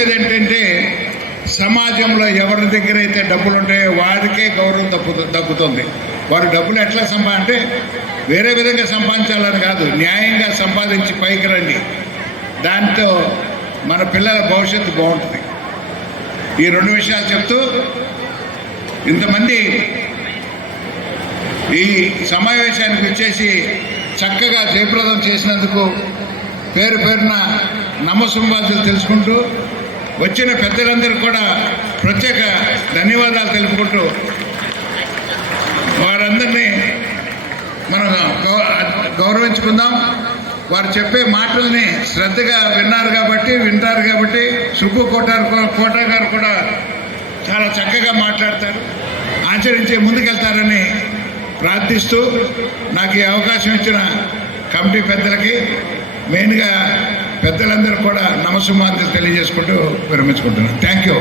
ఏంటంటే సమాజంలో ఎవరి దగ్గర అయితే డబ్బులు ఉంటాయో వారికే గౌరవం దక్కుతుంది. వారు డబ్బులు ఎట్లా అంటే వేరే విధంగా సంపాదించాలని కాదు, న్యాయంగా సంపాదించి పైకి రండి. దాంతో మన పిల్లల భవిష్యత్తు బాగుంటుంది. ఈ రెండు విషయాలు చెప్తూ ఇంతమంది ఈ సమావేశానికి వచ్చేసి చక్కగా జయప్రదం చేసినందుకు పేరు పేరున నమస్సుంబాజులు తెలుసుకుంటూ వచ్చిన పెద్దలందరూ కూడా ప్రత్యేక ధన్యవాదాలు తెలుపుకుంటూ వారందరినీ మనం గౌరవించుకుందాం. వారు చెప్పే మాటల్ని శ్రద్ధగా వింటారు కాబట్టి సుబ్బు కోట గారు కూడా చాలా చక్కగా మాట్లాడతారు, ఆచరించే ముందుకెళ్తారని ప్రార్థిస్తూ నాకు ఈ అవకాశం ఇచ్చిన కమిటీ పెద్దలకి, మెయిన్గా పెద్దలందరూ కూడా నమస్సుమాంజలి తెలియజేసుకుంటూ విరమించుకుంటున్నాను. Thank you.